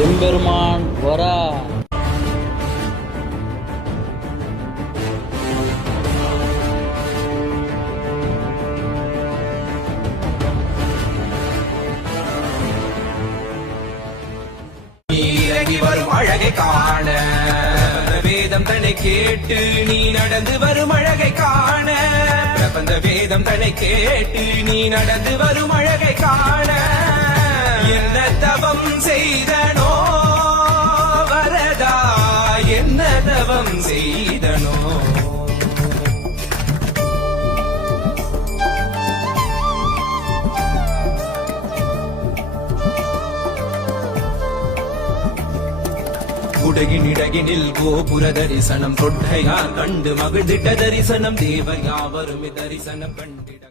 எம்பெருமான் வரா. வரும் அழகை காண வேதம் தன்னை கேட்டு நீ நடந்து வரும் அழகை காண பிரபந்த வேதம் தன்னை கேட்டு நீ நடந்து வரும் அழகை காண என்ன தவம் செய்தனோ வரதா என்ன தவம் செய்தனோ குடகினிடகினில் கோபுர தரிசனம் கொட்டையார் கண்டு மகிழ்ந்திட்ட தரிசனம் தேவர் யாவரும் தரிசனம் கண்டிட